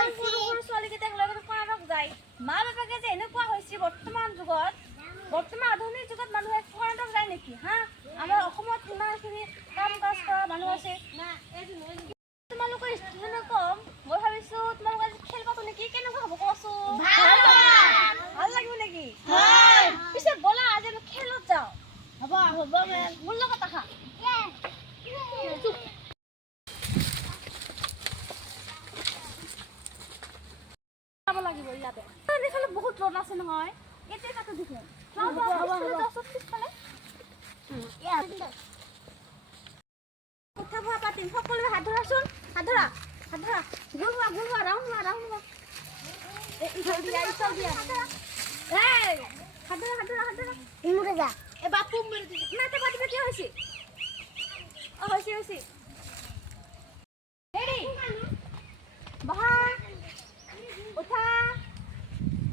সৰু ছোৱালীকেইটাক লৈ কৰ্ণাটক যায় মা বাপেকে যে এনেকুৱা হৈছে বৰ্তমান যুগত বৰ্তমান আধুনিক যুগত মানুহে কৰ্ণাটক যায় নেকি হা আমাৰ অসমত ইমানখিনি কাম কাজ কৰা মানুহ আছে তোমালোকৰ ষ্টুডেণ্টে কম মই ভাবিছোঁ তোমালোকে খেল পাতো নেকি কেনেকুৱা হ'ব কোৱাচোন ভাল লাগিব নেকি পিছে ব'লা আজি আমি খেলত যাওঁ হ'ব মোৰ লগত আহা লাগিব ইয়াতে এইফালে বহুত ৰ'দ আছে নহয় এতিয়া কাটো দেখোন কথা কোৱা পাতিম সকলোৱে হাত ধৰাচোন হাত ধৰা গোল হোৱা ৰাউণ্ড হোৱা ইফাল দিয়া হাত ধৰা ইমুৰে যা এ বাপু মেরে দিছে নাতে পাতিবে কি হইছে হইছে রেডি বাহা উঠা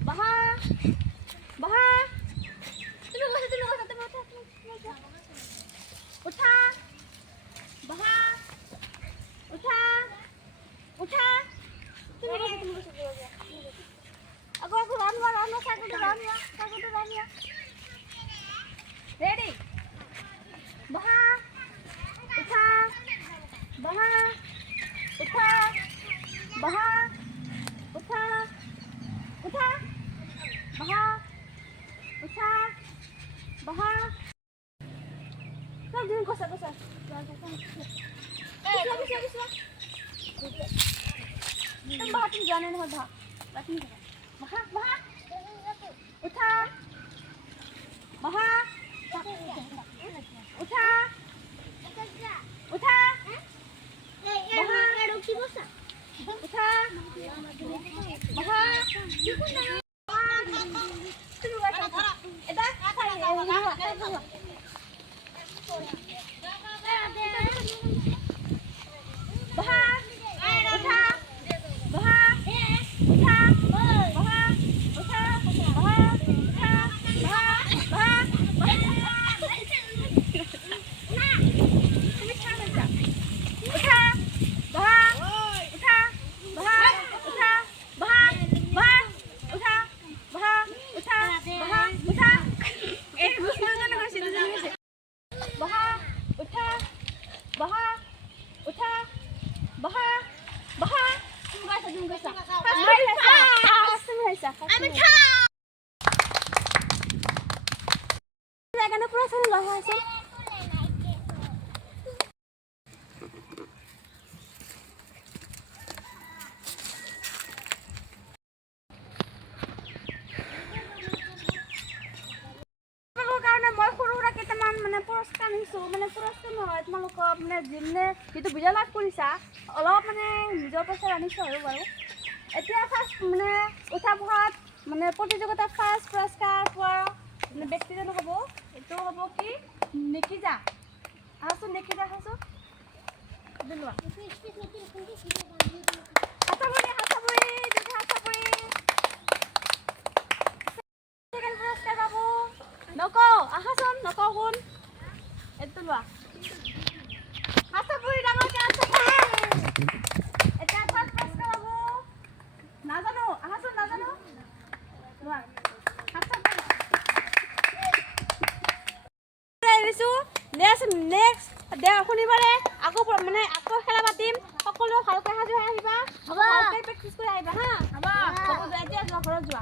বাহা তুমি উঠা বাহা উঠা তুমি আগো রানওয়া সাইকেলটা রানওয়া রেডি বাহা উঠা বাহা বাহা সব দিন কসা तुम बाहर तुम जाने नहीं बाहर उठा बाहर उठा পুরস্কার নিছো মানে পুরস্কার নহয় তোমালোকক মানে যিনে যেটো বিজয় লাভ কৰিছা অলপ মানে নিজৰ পইচা আনিছো আৰু বাৰু এতিয়া ফাৰ্ষ্ট মানে উঠা বহাত মানে প্ৰতিযোগিতা ফাৰ্ষ্ট পুৰস্কাৰ পোৱা মানে ব্যক্তিজন হ'ব এইটো হ'ব কি নিকিজা আহাচোন নিকিজা আহাচোন দিলোৱা হাতাবৰি পুৰস্কাৰ পাব নকওঁ আহাচোন নকওঁ কোন itu loh. Masa bui dangan ke atas. Eta pas kamu. Nazano, ahasun nazano. Loh. Masa bui. Risu, next. Dia শনিবাৰে আকৌ মানে আকৌ খেলা পাতিম সকলো ভালকৈ সাজু হৈ আহিবা ভালকৈ প্ৰেক্টিছ কৰি আহিবা হা হ'ব এতিয়া যোৱা ঘৰত যোৱা